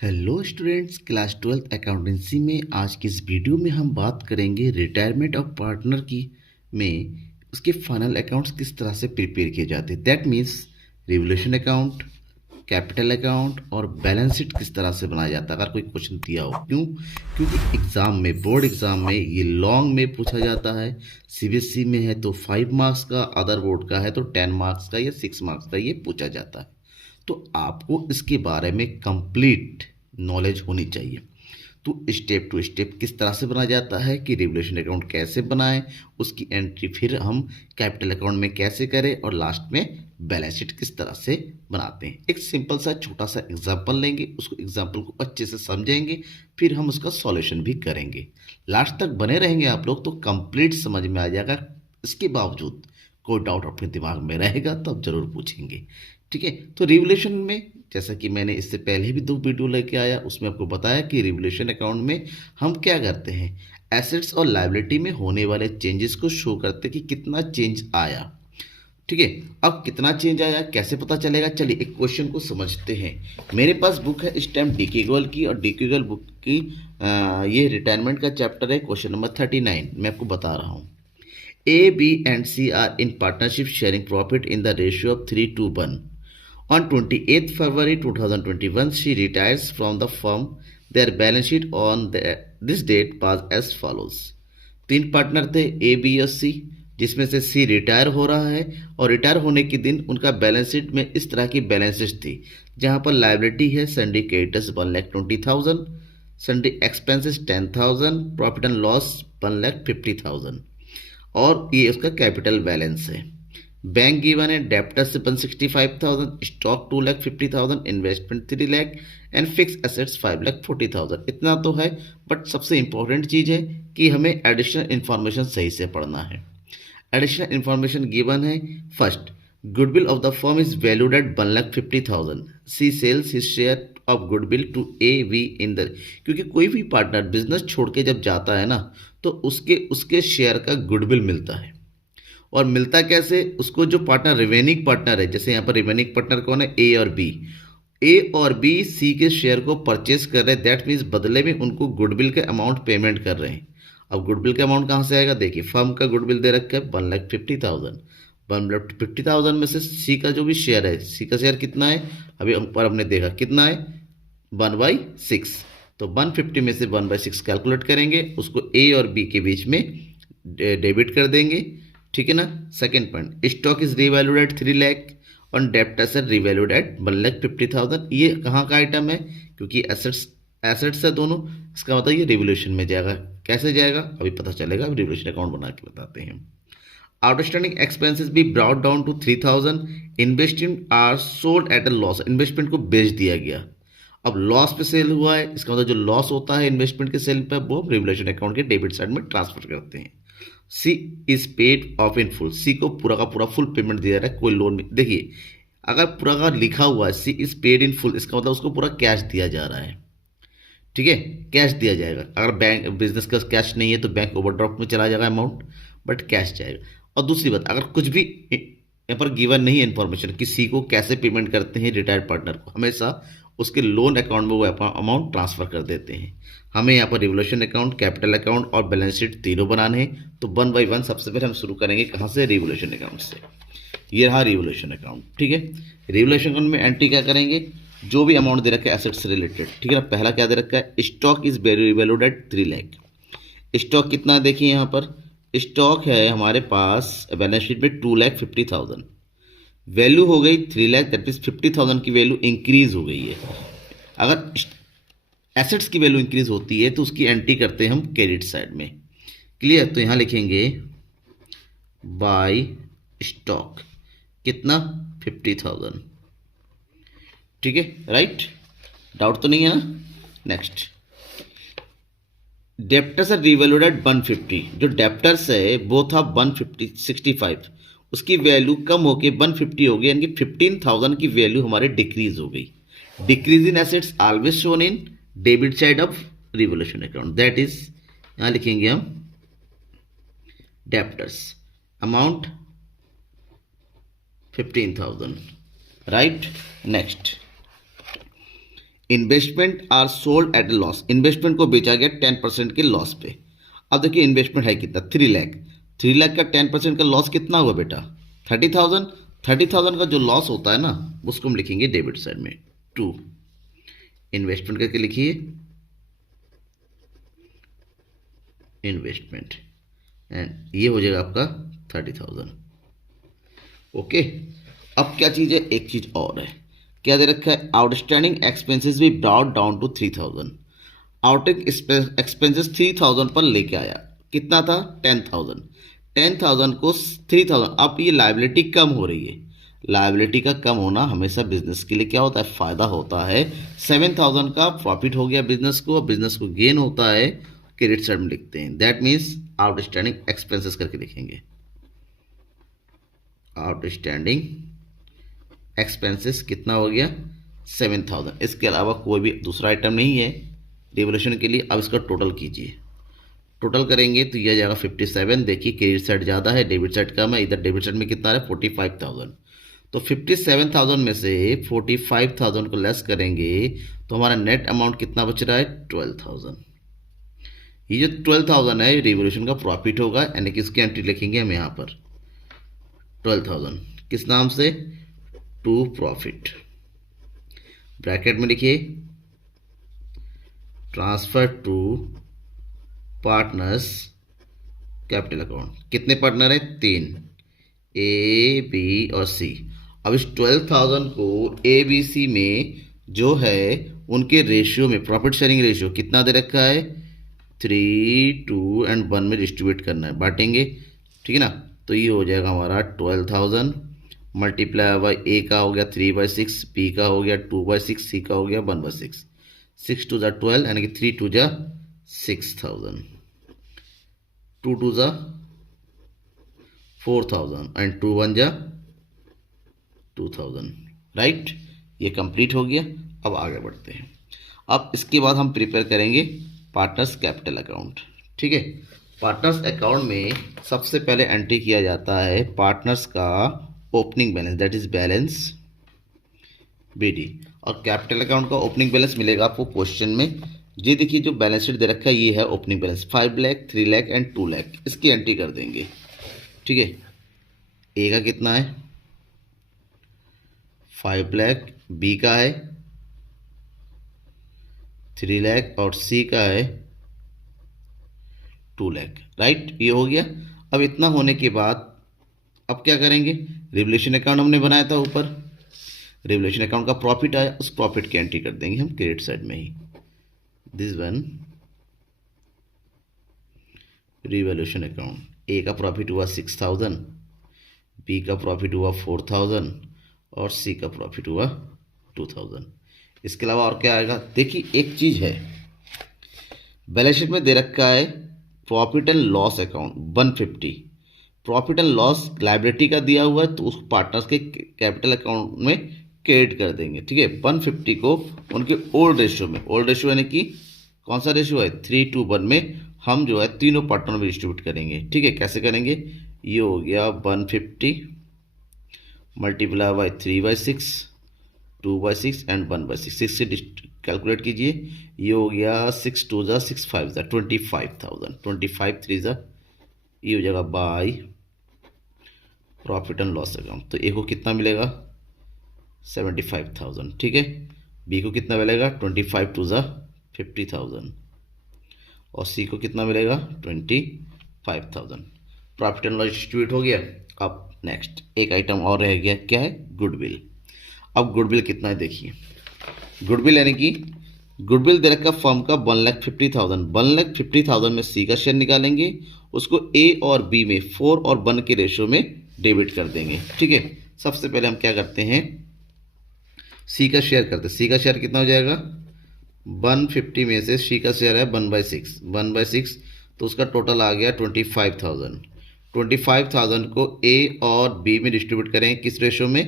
Hello students, class 12th accountancy में आज की इस वीडियो में हम बात करेंगे रिटायरमेंट ऑफ पार्टनर की में उसके फाइनल अकाउंट्स किस तरह से प्रिपेयर किए जाते हैं। That means revolution account, capital account और बैलेंस शीट किस तरह से बनाया जाता है अगर कोई क्वेश्चन दिया हो। क्योंकि एग्ज़ाम में, बोर्ड एग्ज़ाम में ये लॉन्ग में पूछा जाता है। सीबीएसई में है तो 5 मार्क्स का, अदर बोर्ड का है तो 10 मार्क्स का या 6 मार्क्स का ये पूछा जाता है। तो आपको इसके बारे में कंप्लीट नॉलेज होनी चाहिए। तो स्टेप टू स्टेप किस तरह से बनाया जाता है कि रिवोल्यूशन अकाउंट कैसे बनाएं, उसकी एंट्री फिर हम कैपिटल अकाउंट में कैसे करें और लास्ट में बैलेंस शीट किस तरह से बनाते हैं। एक सिंपल सा छोटा सा एग्जांपल लेंगे, उसको एग्जांपल को अच्छे से समझेंगे, फिर हम उसका सॉल्यूशन भी करेंगे। लास्ट तक बने रहेंगे आप लोग तो कंप्लीट समझ में आ जाएगा। इसके बावजूद कोई डाउट अपने दिमाग में रहेगा तो आप जरूर पूछेंगे। ठीक है, तो रिवोल्यूशन में जैसा कि मैंने इससे पहले भी 2 वीडियो लेके आया, उसमें आपको बताया कि रिवोल्यूशन अकाउंट में हम क्या करते हैं, एसेट्स और लायबिलिटी में होने वाले चेंजेस को शो करते हैं कि कितना चेंज आया। ठीक है, अब कितना चेंज आया कैसे पता चलेगा, चलिए एक क्वेश्चन को समझते हैं। मेरे पास बुक है इस टाइम डीके गोयल की, और डीके गोयल बुक की ये रिटायरमेंट का चैप्टर है, क्वेश्चन नंबर 39 मैं आपको बता रहा हूँ। A, B and C are in partnership sharing profit in the ratio of 3:1. On 28th February 2021, she retires from the firm. Their balance sheet on this date was as follows. 3 partner थे ए, B और सी, जिसमें से C retire हो रहा है और retire होने के दिन उनका बैलेंस शीट में इस तरह की बैलेंस शीट थी, जहां पर लाइबिलिटी है Sunday creditors 1,20,000, Sunday expenses 10,000, profit and loss 1,50,000 और ये उसका कैपिटल बैलेंस है। बैंक गिवन है डेप्टर से 165,000, stock 2,50,000, investment 3 lakh and fix assets 5,40,000। इतना तो है, बट सबसे इंपॉर्टेंट चीज़ है कि हमें एडिशनल इन्फॉर्मेशन सही से पढ़ना है। एडिशनल इन्फॉर्मेशन गिवन है, first goodwill of the firm is valued at 1,50,000। C sells his share of goodwill to A V in the, क्योंकि कोई भी पार्टनर बिजनेस छोड़ के जब जाता है ना तो उसके उसके शेयर का गुडविल मिलता है। और मिलता कैसे, उसको जो पार्टनर रिमेनिंग पार्टनर है, जैसे यहाँ पर रिमेनिंग पार्टनर कौन है, ए और बी, ए और बी सी के शेयर को परचेज कर रहे हैं। दैट मीन्स बदले में उनको गुडविल के अमाउंट पेमेंट कर रहे हैं। अब गुडविल का अमाउंट कहाँ से आएगा, देखिए फर्म का गुडविल दे रखा है 1,50,000। 1,50,000 में से सी का जो भी शेयर है, सी का शेयर कितना है, अभी ऊपर हमने देखा कितना है 1/6। तो 150 में से 1/6 कैलकुलेट करेंगे, उसको ए और बी के बीच में डेबिट कर देंगे। ठीक है ना। Second point, stock is revalued at 3 lakh on debtors at revalued at 1,50,000। ये कहाँ का आइटम है, क्योंकि एसेट्स है दोनों, इसका मतलब ये रिवोल्यूशन में जाएगा। कैसे जाएगा अभी पता चलेगा, अभी रिवोल्यूशन अकाउंट बना के बताते हैं। आउटस्टैंडिंग एक्सपेंसेस भी brought down to 3,000। Investment are sold at a loss, investment को बेच दिया गया। अब लॉस पे सेल हुआ है, इसका मतलब जो लॉस होता है इन्वेस्टमेंट के सेल पे वो रिवोल्यूशन अकाउंट के डेबिट साइड में ट्रांसफर करते हैं। C is paid off in full, C को पूरा का पूरा फुल पेमेंट दिया जा रहा है, कोई लोन नहीं। देखिए अगर पूरा का लिखा हुआ है सी इज पेड इन फुल, इसका मतलब उसको पूरा कैश दिया जा रहा है। ठीक है, कैश दिया जाएगा। अगर बैंक बिजनेस का कैश नहीं है तो बैंक ओवरड्राफ्ट में चला जाएगा अमाउंट, बट कैश जाएगा। और दूसरी बात, अगर कुछ भी यहाँ पर गिवन नहीं है इन्फॉर्मेशन कि सी को कैसे पेमेंट करते हैं रिटायर्ड पार्टनर को, हमेशा उसके लोन अकाउंट में वो अमाउंट ट्रांसफर कर देते हैं। हमें यहाँ per revolution account, capital account और बैलेंस शीट तीनों बनाने हैं। तो 1 बाय 1 सबसे पहले हम शुरू करेंगे कहाँ से, रिवोल्यूशन अकाउंट से। ये रहा रिवोल्यूशन अकाउंट। ठीक है, रिवोल्यूशन अकाउंट में एंट्री क्या करेंगे, जो भी अमाउंट दे रखा है एसेट से रिलेटेड। ठीक है ना, पहला क्या दे रखा है, stock is valued eight 3 lakh. Stock कितना है देखिए, यहाँ पर स्टॉक है हमारे पास बैलेंस शीट में 2,50,000, वैल्यू हो गई 3 लाख, दैट मीन्स 50,000 की वैल्यू इंक्रीज हो गई है। अगर एसेट्स की वैल्यू इंक्रीज होती है तो उसकी एंट्री करते हैं हम क्रेडिट साइड में। क्लियर, तो यहाँ लिखेंगे बाय स्टॉक कितना 50,000। ठीक है, राइट, डाउट तो नहीं है ना। Next, debtors are revalued at 150। जो डेप्टर्स है वो था 165, उसकी वैल्यू कम होके 150 हो गई, यानी कि 15,000 की वैल्यू हमारे डिक्रीज हो गई। Decrease in assets always shown in debit side of revolution account, that is यहां लिखेंगे हम debtors amount 15,000। Right, next investment are sold at loss, investment को बेचा गया 10% के लॉस पे। अब देखिए इन्वेस्टमेंट है कितना, 3 लाख। 3 लाख का 10% का लॉस कितना हुआ बेटा, 30,000। 30,000 का जो लॉस होता है ना, उसको हम लिखेंगे डेबिट साइड में। टू इन्वेस्टमेंट करके लिखिए, इन्वेस्टमेंट, एंड ये हो जाएगा आपका 30,000। ओके। अब क्या चीज़ है, एक चीज़ और है, क्या दे रखा है, आउटस्टैंडिंग एक्सपेंसेस भी brought down to 3,000। Outing expenses 3,000 पर लेके आया, कितना था 10,000। 10,000 को 3,000, अब ये लाइबिलिटी कम हो रही है। लाइबिलिटी का कम होना हमेशा बिजनेस के लिए क्या होता है, फायदा होता है। 7,000 का प्रॉफिट हो गया बिजनेस को, बिजनेस को गेन होता है, क्रेडिट साइड में लिखते हैं। दैट मीन्स आउटस्टैंडिंग एक्सपेंसेस करके लिखेंगे, आउटस्टैंडिंग एक्सपेंसेस कितना हो गया 7,000। इसके अलावा कोई भी दूसरा आइटम नहीं है रिवोल्यूशन के लिए। अब इसका टोटल कीजिए, टोटल करेंगे तो यह जाएगा 57। देखिए क्रेडिट साइड ज़्यादा है, डेबिट साइड कम है। इधर डेबिट साइड में कितना है 45,000। तो 57,000 में से 45,000 को लेस करेंगे तो हमारा नेट अमाउंट कितना बच रहा है 12,000। ये जो 12,000 है रिवोल्यूशन का प्रॉफिट होगा, यानी कि इसकी एंट्री लिखेंगे हम यहाँ पर 12,000 किस नाम से, टू प्रॉफिट। ब्रैकेट में लिखिए transfer to partners capital account. कितने पार्टनर हैं, 3, ए बी और सी। अब इस 12,000 को ए बी सी में जो है उनके रेशियो में, प्रॉफिट शेयरिंग रेशियो कितना दे रखा है 3, 2 एंड 1 में डिस्ट्रीब्यूट करना है, बांटेंगे, ठीक है ना। तो ये हो जाएगा हमारा 12,000 मल्टीप्लाई बाई ए का हो गया 3/6, बी का हो गया 2/6, सी का हो गया 1/6। 6 2 जा 12, यानी कि 3 2 जा 6,000, 2 2 जा 4,000 एंड 2 1 जा 2,000। राइट, ये कंप्लीट हो गया। अब आगे बढ़ते हैं। अब इसके बाद हम प्रिपेयर करेंगे पार्टनर्स कैपिटल अकाउंट, ठीक है। पार्टनर्स अकाउंट में सबसे पहले एंट्री किया जाता है पार्टनर्स का opening balance, that is balance BD. और कैपिटल अकाउंट का ओपनिंग बैलेंस मिलेगा आपको क्वेश्चन में। ये देखिए जो बैलेंस शीट दे रखा है ये है opening balance, 5 lakh, 3 lakh and 2 lakh. इसकी एंट्री कर देंगे, ठीक है। ए का कितना है 5 लाख, बी का है 3 लाख और सी का है 2 लाख। राइट, ये हो गया। अब इतना होने के बाद अब क्या करेंगे, रिवोल्यूशन अकाउंट हमने बनाया था ऊपर, रिवोल्यूशन अकाउंट का प्रॉफिट आया, उस प्रॉफिट की एंट्री कर देंगे हम क्रेडिट साइड में ही। दिस वन रिवोल्यूशन अकाउंट, ए का प्रॉफिट हुआ 6,000, बी का प्रॉफिट हुआ 4,000 और सी का प्रॉफिट हुआ 2,000। इसके अलावा और क्या आएगा, देखिए एक चीज़ है बैलेंस शीट में दे रखा है profit and loss account 150। Profit and loss liability का दिया हुआ है तो उस पार्टनर्स के कैपिटल अकाउंट में क्रेडिट कर देंगे, ठीक है। 150 को उनके ओल्ड रेशियो में, ओल्ड रेशियो यानी कि कौन सा रेशियो है 3:1 में हम जो है तीनों पार्टनर में डिस्ट्रीब्यूट करेंगे, ठीक है। कैसे करेंगे, ये हो गया 150 मल्टीप्लाई बाई 3/6, 2/6 एंड 1/6। 6 से कैलकुलेट कीजिए, ये हो गया 6 2 जा 6 5 जा 25,000, 25 3 जा, ये हो जाएगा by profit and loss account. तो ए को कितना मिलेगा 75,000, ठीक है। बी को कितना मिलेगा 25 2 जा 50,000 और सी को कितना मिलेगा 25,000। प्रॉफिट एंड लॉस डिस्ट्रीब्यूट हो गया। अब नेक्स्ट एक आइटम और रह गया, क्या है गुडविल। अब गुडविल कितना है देखिए, गुडविल यानी कि गुडविल दे रखा फर्म का 1,50,000। 1,50,000 में सी का शेयर निकालेंगे, उसको ए और बी में 4 और 1 के रेशियो में डेबिट कर देंगे, ठीक है। सबसे पहले हम क्या करते हैं, सी का शेयर करते हैं। सी का शेयर कितना हो जाएगा 150 में से सी का शेयर है 1/6, 1/6 तो उसका टोटल आ गया 25,000। 25,000 को ए और बी में डिस्ट्रीब्यूट करें किस रेशियो में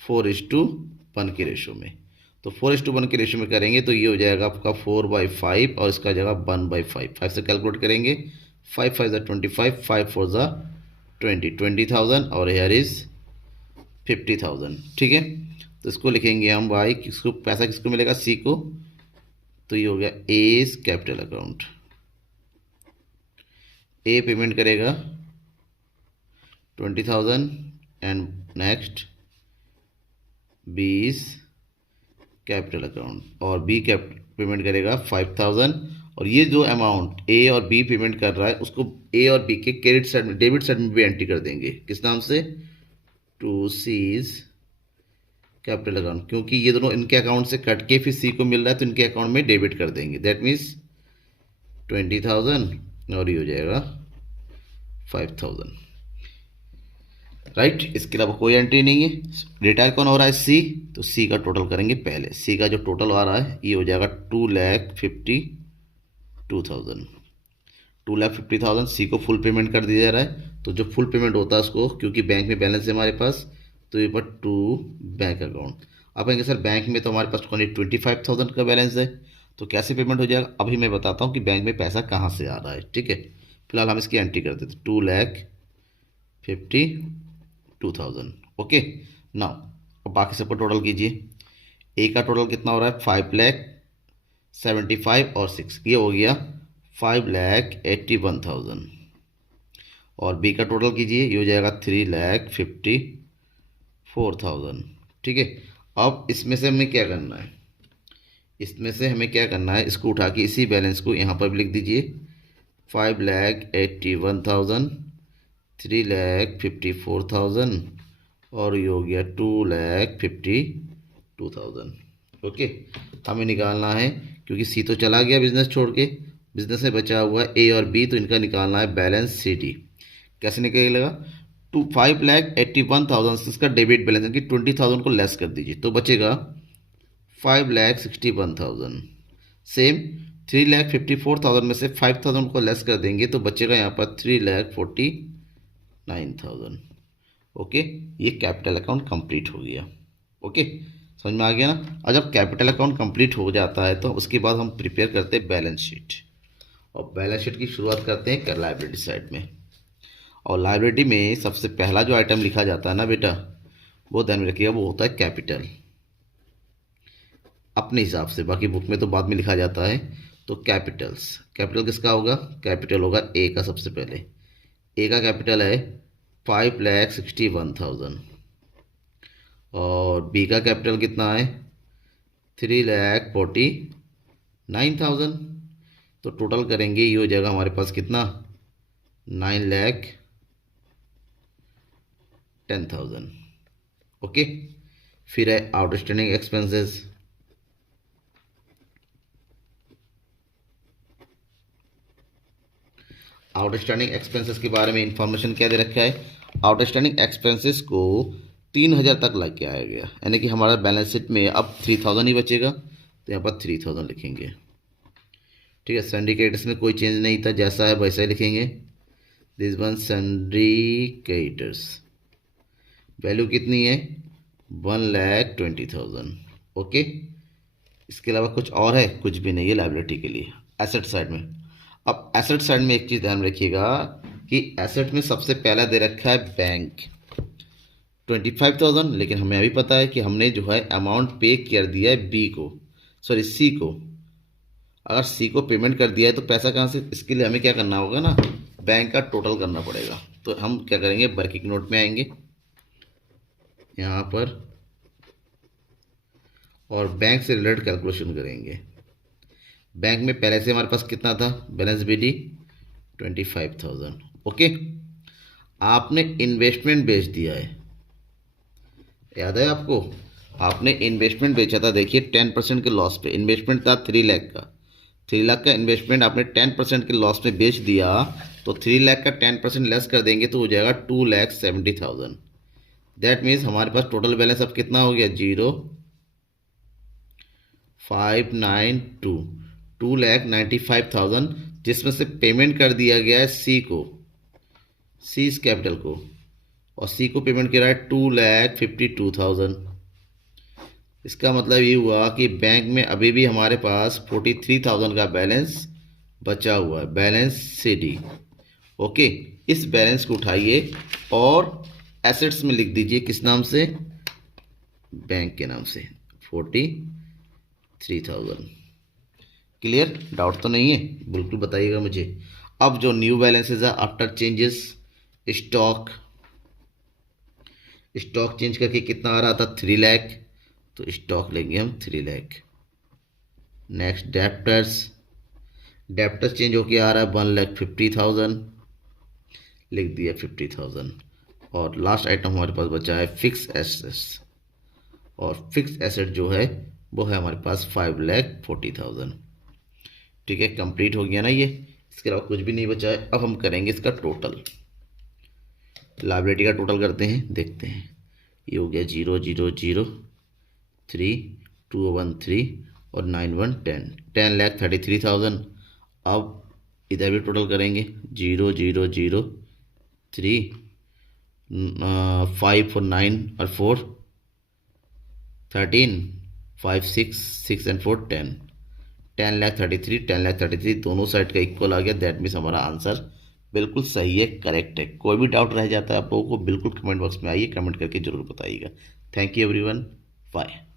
4:1 के रेशियो में। तो 4:1 के रेशियो में करेंगे तो ये हो जाएगा आपका 4/5 और इसका जगह 1/5। 5 से कैलकुलेट करेंगे, 5 5 ज़ा 25, 5 4 ज़ा 20, 20,000 और हेयर इज 50,000, ठीक है। तो इसको लिखेंगे हम वाई, किसको पैसा किसको मिलेगा, सी को। तो ये हो गया A's capital account. A payment करेगा 20,000 and next B is capital account, और बी पेमेंट करेगा 5,000। और ये जो अमाउंट ए और बी पेमेंट कर रहा है उसको ए और बी के क्रेडिट साइड में, डेबिट साइड में भी एंट्री कर देंगे। किस नाम से, टू सीज कैपिटल अकाउंट, क्योंकि ये दोनों इनके अकाउंट से कट के फिर सी को मिल रहा है तो इनके अकाउंट में डेबिट कर देंगे। दैट मीन्स 20,000 और ये हो जाएगा 5,000, राइट। इसके अलावा कोई एंट्री नहीं है। रिटायर कौन हो रहा है, सी। तो सी का टोटल करेंगे पहले। सी का जो टोटल आ रहा है ये हो जाएगा 2,52,000। 2,50,000 सी को फुल पेमेंट कर दिया जा रहा है। तो जो फुल पेमेंट होता है उसको, क्योंकि बैंक में बैलेंस है हमारे पास, तो ये पर टू बैंक अकाउंट। आप कहेंगे सर बैंक में तो हमारे पास 25,000 का बैलेंस है, तो कैसे पेमेंट हो जाएगा। अभी मैं बताता हूँ कि बैंक में पैसा कहाँ से आ रहा है, ठीक है। फिलहाल हम इसकी एंट्री कर देते 2,52,000। ओके नाउ, अब बाकी सबको टोटल कीजिए। ए का टोटल कितना हो रहा है, 5,75,000 और 6, ये हो गया 5,81,000। और बी का टोटल कीजिए, ये हो जाएगा 3,54,000, ठीक है। अब इसमें से हमें क्या करना है, इसको उठा के इसी बैलेंस को यहाँ पर भी लिख दीजिए। 5,81,000, 3,54,000 और ये हो गया 2,52,000। ओके, हमें निकालना है क्योंकि सी तो चला गया बिजनेस छोड़ के, बिजनेस में बचा हुआ है ए और बी, तो इनका निकालना है बैलेंस सी डी। कैसे निकलेगा, 5,81,000 इसका डेबिट बैलेंस यानी कि 20,000 को लेस कर दीजिए तो बचेगा 5,61,000। सेम 3,54,000 में से 5,000 को लेस कर देंगे तो बचेगा यहाँ पर 3,49,000। ओके, ये कैपिटल अकाउंट कंप्लीट हो गया। ओके, समझ में आ गया ना। और जब कैपिटल अकाउंट कंप्लीट हो जाता है तो उसके बाद हम प्रिपेयर करते हैं बैलेंस शीट, और बैलेंस शीट की शुरुआत करते हैं लायबिलिटी साइड में। और लायबिलिटी में सबसे पहला जो आइटम लिखा जाता है ना बेटा, वो ध्यान में रखिएगा, वो होता है कैपिटल। अपने हिसाब से, बाकी बुक में तो बाद में लिखा जाता है। तो कैपिटल किसका होगा, कैपिटल होगा ए का। सबसे पहले ए का कैपिटल है 5,61,000 और बी का कैपिटल कितना है 3,49,000। तो टोटल करेंगे ये हो जाएगा हमारे पास कितना 9,10,000। ओके, फिर है आउटस्टैंडिंग एक्सपेंसेस। आउटस्टैंडिंग एक्सपेंसेस के बारे में इंफॉर्मेशन क्या दे रखा है, आउटस्टैंडिंग एक्सपेंसेस को 3,000 तक ला के आया गया, यानी कि हमारा बैलेंस शीट में अब 3,000 ही बचेगा, तो यहाँ पर 3,000 लिखेंगे। ठीक है, सन्ड्री क्रेडिटर्स में कोई चेंज नहीं था, जैसा है वैसा ही लिखेंगे। This one sundry creditors value कितनी है 1,20,000। ओके, इसके अलावा कुछ और है, कुछ भी नहीं है लायबिलिटी के लिए। एसेट साइड में, अब एसेट साइड में एक चीज़ ध्यान रखिएगा कि एसेट में सबसे पहला दे रखा है बैंक 25,000, लेकिन हमें अभी पता है कि हमने जो है अमाउंट पे कर दिया है बी को, सॉरी सी को। अगर सी को पेमेंट कर दिया है तो पैसा कहाँ से, इसके लिए हमें क्या करना होगा ना, बैंक का टोटल करना पड़ेगा। तो हम क्या करेंगे, वर्किंग नोट में आएंगे यहाँ पर और बैंक से रिलेटेड कैलकुलेशन करेंगे। बैंक में पहले से हमारे पास कितना था बैलेंस बी डी 25,000। ओके, आपने इन्वेस्टमेंट बेच दिया है, याद है आपको, आपने इन्वेस्टमेंट बेचा था। देखिए 10% के लॉस पे इन्वेस्टमेंट था 3 लाख का, 3 लाख का इन्वेस्टमेंट आपने 10% के लॉस में बेच दिया, तो 3 लाख का 10% लेस कर देंगे तो हो जाएगा 2,70,000। दैट मीन्स हमारे पास टोटल बैलेंस अब कितना हो गया 0,592, 2,95,000, जिसमें से पेमेंट कर दिया गया है सी को, सी इस कैपिटल को, और सी को पेमेंट किया है 2,52,000। इसका मतलब ये हुआ कि बैंक में अभी भी हमारे पास 43,000 का बैलेंस बचा हुआ है, बैलेंस सी डी। ओके, इस बैलेंस को उठाइए और एसेट्स में लिख दीजिए, किस नाम से, बैंक के नाम से 43,000। क्लियर? डाउट तो नहीं है? बिल्कुल बताइएगा मुझे। अब जो न्यू बैलेंसेज है after changes, stock stock change करके कितना आ रहा था 3 लाख, तो स्टॉक लेंगे हम 3 lakh. Next debtors, debtors change होके आ रहा है 1,50,000, लिख दिया 50,000। और लास्ट आइटम हमारे पास बचा है फिक्स एसेट्स, और फिक्स एसेट जो है वो है हमारे पास 5,40,000। ठीक है, कंप्लीट हो गया ना ये। इसके अलावा कुछ भी नहीं बचा है। अब हम करेंगे इसका टोटल, लायबिलिटी का टोटल करते हैं, देखते हैं। ये हो गया 0,0,0,3,213 और 9,1,10,10,33,000। अब इधर भी टोटल करेंगे 0,0,0,3 5 और 9 और 4 13 5 6 6 एंड 4 10 10,33 10,33 दोनों साइड का इक्वल आ गया। दैट मीन्स हमारा आंसर बिल्कुल सही है, करेक्ट है। कोई भी डाउट रह जाता है आप लोगों को, बिल्कुल कमेंट बॉक्स में आइए, कमेंट करके जरूर बताइएगा। Thank you everyone, bye.